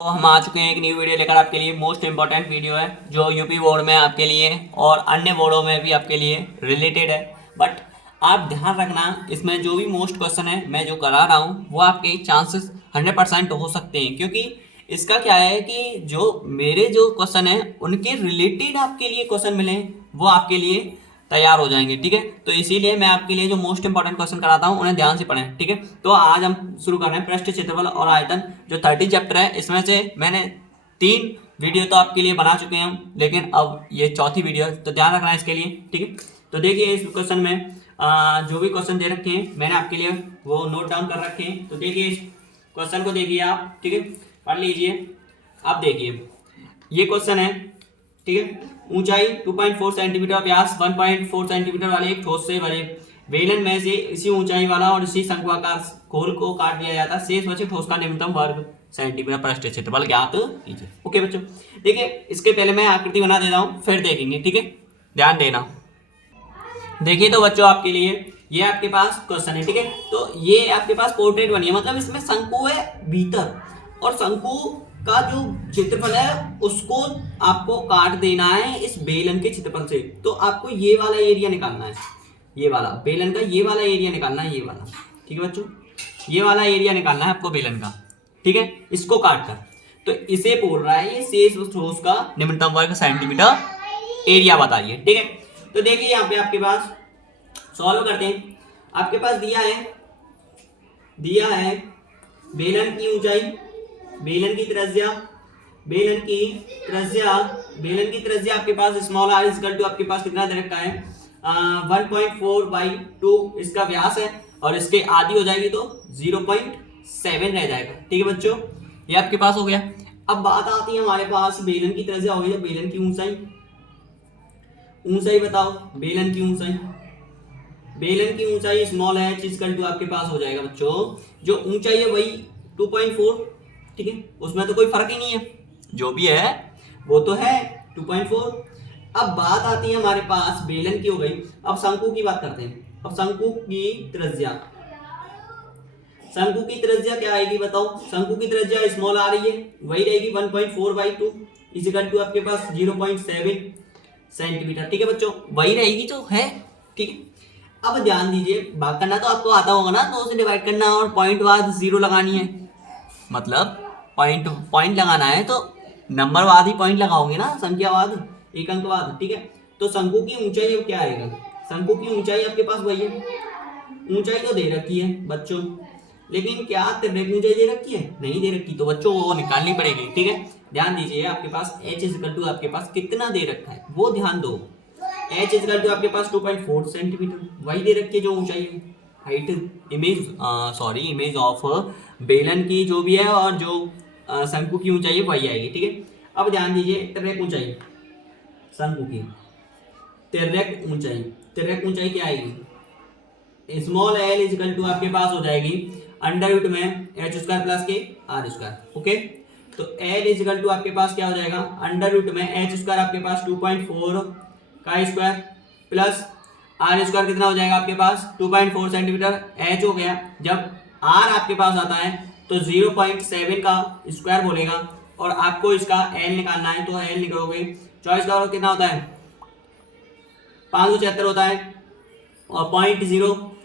तो हम आ चुके हैं एक न्यू वीडियो लेकर आपके लिए। मोस्ट इंपॉर्टेंट वीडियो है जो यूपी बोर्ड में आपके लिए और अन्य बोर्डों में भी आपके लिए रिलेटेड है। बट आप ध्यान रखना, इसमें जो भी मोस्ट क्वेश्चन है मैं जो करा रहा हूँ वो आपके चांसेस 100% हो सकते हैं, क्योंकि इसका क्या है कि जो मेरे जो क्वेश्चन है उनके रिलेटेड आपके लिए क्वेश्चन मिले वो आपके लिए तैयार हो जाएंगे। ठीक है, तो इसीलिए मैं आपके लिए जो मोस्ट इंपॉर्टेंट क्वेश्चन कराता हूँ उन्हें ध्यान से पढ़ें। ठीक है, तो आज हम शुरू कर रहे हैं पृष्ठ, क्षेत्रफल और आयतन जो 30 चैप्टर है। इसमें से मैंने 3 वीडियो तो आपके लिए बना चुके हैं, लेकिन अब ये चौथी वीडियो है, तो ध्यान रखना है इसके लिए। ठीक है, तो देखिए इस क्वेश्चन में जो भी क्वेश्चन दे रखे हैं मैंने आपके लिए वो नोट डाउन कर रखे हैं। तो देखिए इस क्वेश्चन को देखिए आप, ठीक है, पढ़ लीजिए। आप देखिए ये क्वेश्चन है, ठीक है। ऊंचाई 2.4 सेंटीमीटर, व्यास 1.4 सेंटीमीटर वाले एक ठोस से बने बेलन में से इसी ऊंचाई वाला और इसी शंक्वाकार खोल को काट दिया जाता, शेष बचे ठोस का न्यूनतम वर्ग सेंटीमीटर पृष्ठ क्षेत्रफल ज्ञात कीजिए। ओके बच्चों, देखिए इसके पहले मैं आकृति बना देता हूँ फिर देखेंगे। ठीक है, ध्यान देना। देखिए तो बच्चों आपके लिए ये आपके पास क्वेश्चन है, ठीक है। तो ये आपके पास पोर्ट्रेट बनी है, मतलब इसमें शंकु है भीतर और शंकु का जो क्षेत्रफल है उसको आपको काट देना है इस बेलन के क्षेत्रफल से। तो आपको ये वाला एरिया निकालना है, ये वाला बेलन का ये वाला एरिया निकालना है, ये वाला। ठीक है बच्चों, ये वाला एरिया निकालना है आपको बेलन का, ठीक है, इसको काट कर। तो इसे बोल रहा है ये शेष ठोस का न्यूनतम वर्ग सेंटीमीटर एरिया बताइए। ठीक है, तो देखिए यहाँ पे आपके पास सॉल्व करते हैं। आपके पास दिया है बेलन की ऊंचाई, बेलन की त्रिज्या, बेलन की त्रिज्या आपके पास स्मॉल आर इक्वल टू आपके पास कितना दे रखा है 1.4/2 इसका व्यास है, और इसके आधी हो जाएगी तो 0.7 रह जाएगा। ठीक है बच्चों, ये आपके पास हो गया। अब बात आती है हमारे पास बेलन की त्रिज्या हो गई, बेलन की ऊंचाई बताओ। बेलन की ऊंचाई स्मॉल है इक्वल टू आपके पास हो जाएगा बच्चों, जो ऊंचाई है वही 2.4। ठीक है, उसमें तो कोई फर्क ही नहीं है, जो भी है वो तो है 2.4। अब बात आती है हमारे पास बेलन की हो गई, अब शंकु की बात करते हैं। अब शंकु की त्रिज्या क्या आएगी बताओ। शंकु की त्रिज्या स्मॉल आ रही है, वही रहेगी 1.4/2 इक्वल टू आपके पास 0.7 सेंटीमीटर। ठीक है बच्चों, वही रहेगी जो है। ठीक है, अब ध्यान दीजिए, भाग करना तो आपको आता होगा ना, 2 से डिवाइड करना और पॉइंट बाद 0 लगानी है, मतलब पॉइंट लगाना है तो नंबर वाद ही पॉइंट लगाओगे ना, संख्यावाद एक अंकवाद। ठीक है, तो शंकु की ऊंचाई अब क्या आएगा, शंकु की ऊंचाई आपके पास वही है, ऊंचाई तो दे रखी है बच्चों, लेकिन क्या त्रिज्या ऊंचाई दे रखी है, नहीं दे रखी, तो बच्चों वो निकालनी पड़ेगी। ठीक है, ध्यान दीजिए आपके पास h इक्वल टू आपके पास कितना दे रखा है वो ध्यान दो। h इक्वल टू आपके पास 2.4 सेंटीमीटर वही दे रखी है जो ऊंचाई है, हाइट इमेज ऑफ बेलन की जो भी है और जो शंकु की ऊंचाई है वही आएगी। ठीक है, अब ध्यान दीजिए तिर्यक ऊंचाई, शंकु की तिर्यक ऊंचाई क्या आएगी, स्मॉल एल इक्वल टू आपके पास हो जाएगी अंडर रूट में h स्क्वायर प्लस के आर स्क्वायर। ओके, तो एल इक्वल टू आपके पास क्या हो जाएगा अंडर रूट में h स्क्वायर आपके पास 2.4 का स्क्वायर प्लस आर स्क्वायर कितना हो जाएगा आपके पास 2.4 सेंटीमीटर h हो गया। जब r आपके पास आता है तो 0.7 का स्क्वायर बोलेगा और आपको इसका l निकालना है, तो l निकालोगे 24 का कितना होता है 576 होता है, और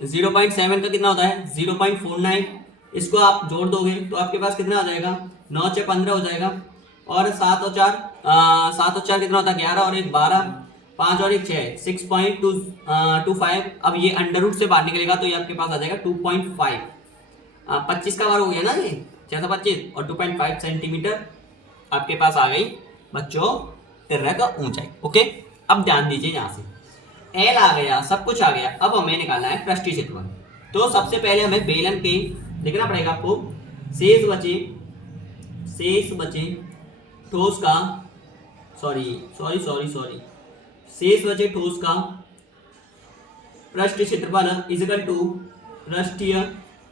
0.7 का कितना होता है 0.49। इसको आप जोड़ दोगे तो आपके पास कितना आ जाएगा 9 से 15 हो जाएगा, और 7 और 4 कितना होता है 11 और 1 12, 5 और 1 6 6.25। अब ये अंडर रूट से बाहर निकलेगा तो ये आपके पास आ जाएगा 2.5, 25 का वर्ग हो गया ना, ये 625 और 2.5 सेंटीमीटर आपके पास आ गई बच्चों तिर्यक का ऊंचाई। ओके, अब ध्यान दीजिए यहाँ से एल आ गया, सब कुछ आ गया। अब हमें निकालना है पृष्ठीय क्षेत्रफल। तो सबसे पहले हमें बेलन के लिखना पड़ेगा आपको, शेष बचे ठोस का शेष बचे ठोस का पृष्ठीय क्षेत्रफल इक्वल टू पृष्ठीय,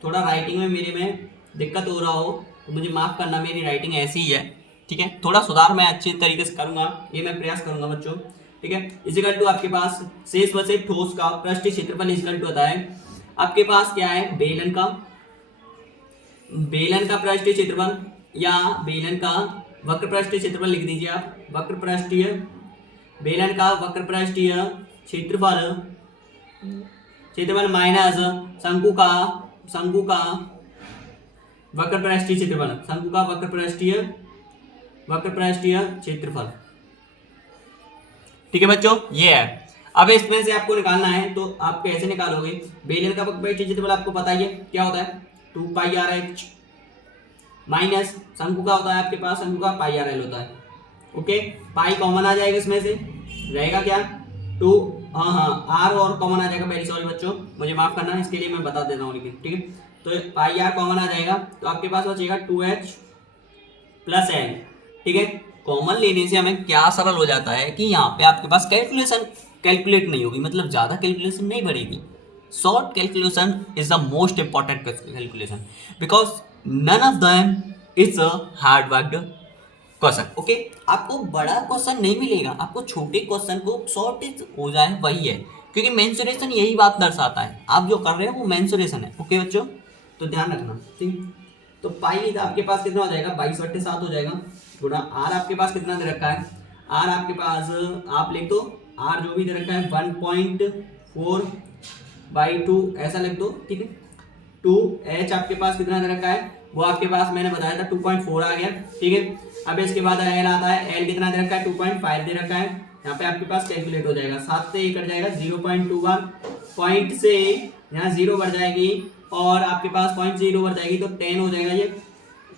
थोड़ा राइटिंग में मेरे में दिक्कत हो रहा हो तो मुझे माफ करना, मेरी राइटिंग ऐसी ही है। ठीक है, थोड़ा सुधार मैं अच्छे तरीके से करूंगा, ये मैं प्रयास करूंगा बच्चों। ठीक है, इक्वल टू आपके पास शेष बचे ठोस का पृष्ठीय क्षेत्रफल इक्वल टू होता है आपके पास क्या है बेलन का पृष्ठीय क्षेत्रफल या बेलन का वक्रपृष्ठीय क्षेत्रफल लिख दीजिए आप। वक्रपृष्ठीय बेलन का वक्रपृष्ठीय क्षेत्रफल माइनस शंकु का वक्रपृष्ठीय क्षेत्रफल, शंकु का वक्रपृष्ठीय क्षेत्रफल। ठीक है बच्चों, ये है। अब इसमें से आपको निकालना है तो आप कैसे निकालोगे? बेलन का वक्रपृष्ठीय क्षेत्रफल आपको पता ही है क्या होता है, 2πr/h माइनस शंकु का होता है आपके पास, शंकु का πr/l होता है। ओके, पाई कॉमन आ जाएगा, इसमें से रहेगा क्या 2, हाँ आर और कॉमन आ जाएगा। वेरी सॉरी बच्चों, मुझे माफ करना, इसके लिए मैं बता देता हूँ लेकिन। ठीक है, तो पाई आर कॉमन आ जाएगा तो आपके पास बचेगा 2h + l। ठीक है, कॉमन लेने से हमें क्या सरल हो जाता है कि यहाँ पे आपके पास कैलकुलेट नहीं होगी, मतलब ज़्यादा कैलकुलेशन नहीं बढ़ेगी। Short calculation is the most important calculation because none of them is a hard worked question. Okay, आपको बड़ा क्वेश्चन नहीं मिलेगा, आपको छोटे क्वेश्चन को शॉर्टेज हो जाए वही है, क्योंकि मेंसुरेशन यही बात दर्शाता है। आप जो कर रहे हो वो मेंसुरेशन है। ओके बच्चों, तो ध्यान रखना। ठीक, तो पाई आपके पास कितना हो जाएगा, 22/7 हो जाएगा, गुणा आर आपके पास कितना दे रखा है, आर आपके पास आप लिख दो, आर जो भी दे रखा है 1.4/2 ऐसा लिख दो। ठीक है, 2h आपके पास कितना दे रखा है, वो आपके पास मैंने बताया था 2.4 आ गया। ठीक है, अब इसके बाद एल आता है, एल कितना दे रखा है 2.5 दे रखा है। यहाँ पे आपके पास कैलकुलेट हो जाएगा, 7 से ये कट जाएगा 0.21, पॉइंट से यहाँ 0 बढ़ जाएगी और आपके पास पॉइंट से 0 बढ़ जाएगी तो 10 हो जाएगा, ये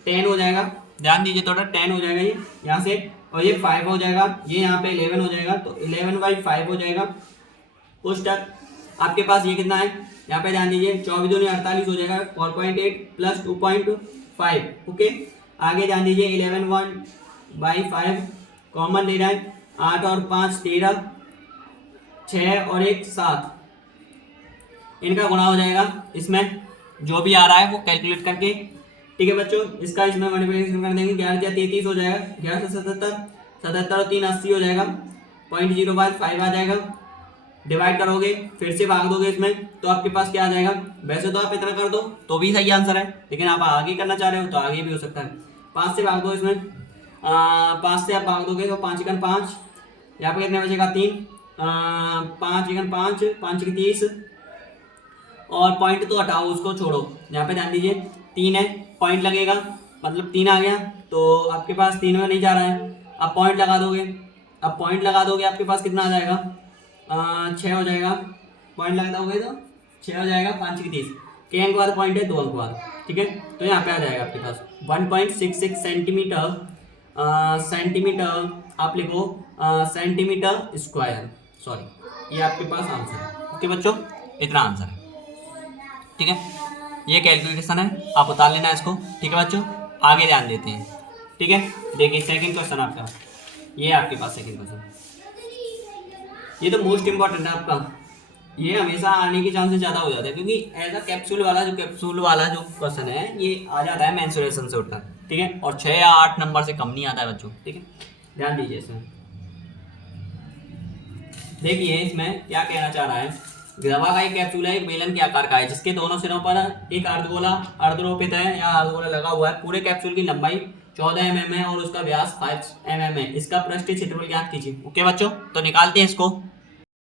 10 हो जाएगा, ध्यान दीजिए थोड़ा, 10 हो जाएगा ये यहाँ से, और ये 5 हो जाएगा, ये यहाँ पे 11 हो जाएगा, तो 11/5 हो जाएगा। कोष्टक आपके पास ये कितना है, यहाँ पे ध्यान दीजिए 24 दूनी 48 हो जाएगा, 4.8 + 2.5। ओके, आगे ध्यान दीजिए 11/5 कॉमन ले रहा है, 8 और 5 13, 6 और 1 7, इनका गुणा हो जाएगा, इसमें जो भी आ रहा है वो कैलकुलेट करके। ठीक है बच्चों, इसका इसमें मल्टीप्लिकेशन कर देंगे, 11 × 33 हो जाएगा, 11 से 77, 77 और 3 80 हो जाएगा, 0.05 आ जाएगा। डिवाइड करोगे फिर से भाग दोगे इसमें तो आपके पास क्या आ जाएगा। वैसे तो आप इतना कर दो तो भी सही आंसर है, लेकिन आप आगे करना चाह रहे हो तो आगे भी हो सकता है। 5 से भाग दो इसमें, 5 से आप भाग दोगे तो 5 × 5, यहाँ पे कितने बचेगा 3, 5 × 5 5 × 30, और पॉइंट तो हटाओ, उसको छोड़ो, यहाँ पे ध्यान दीजिए 3 है, पॉइंट लगेगा मतलब 3 आ गया, तो आपके पास 3 में नहीं जा रहा है, अब पॉइंट लगा दोगे, अब पॉइंट लगा दोगे आपके पास कितना आ जाएगा, 6 हो जाएगा, पॉइंट लगा दोगे तो 6 हो जाएगा, 5 × 30, के अंक बाद पॉइंट है 2 अंक बाद। ठीक है, तो यहाँ पे आ जाएगा आपके पास 1.66 सेंटीमीटर आप लिखो सेंटीमीटर स्क्वायर, सॉरी, ये आपके पास आंसर है। ओके बच्चों, इतना आंसर है। ठीक है, ये कैलकुलेशन है, आप उतार लेना इसको। ठीक है बच्चों, आगे ध्यान देते हैं। ठीक है, देखिए सेकंड क्वेश्चन आपका, ये आपके पास सेकंड क्वेश्चन, ये तो मोस्ट इंपॉर्टेंट है आपका, ये हमेशा आने के चांसेस ज़्यादा हो जाते हैं, क्योंकि एज अ कैप्सूल वाला जो क्वेश्चन है ये आ जाता है मेंसुरेशन से उठकर। ठीक है, और 6 या 8 नंबर से कम नहीं आता है बच्चों। ठीक है, ध्यान दीजिए इसमें, देखिए इसमें क्या कहना चाह रहा है। दवा का एक कैप्सूल है, एक बेलन के आकार का है, जिसके दोनों सिरों पर एक अर्धरोपित है या अर्धगोला लगा हुआ है। पूरे कैप्सूल की लंबाई 14 mm है और उसका व्यास 5 mm है। इसका पृष्ठीय क्षेत्रफल ज्ञात कीजिए। ओके बच्चों, तो निकालते हैं इसको।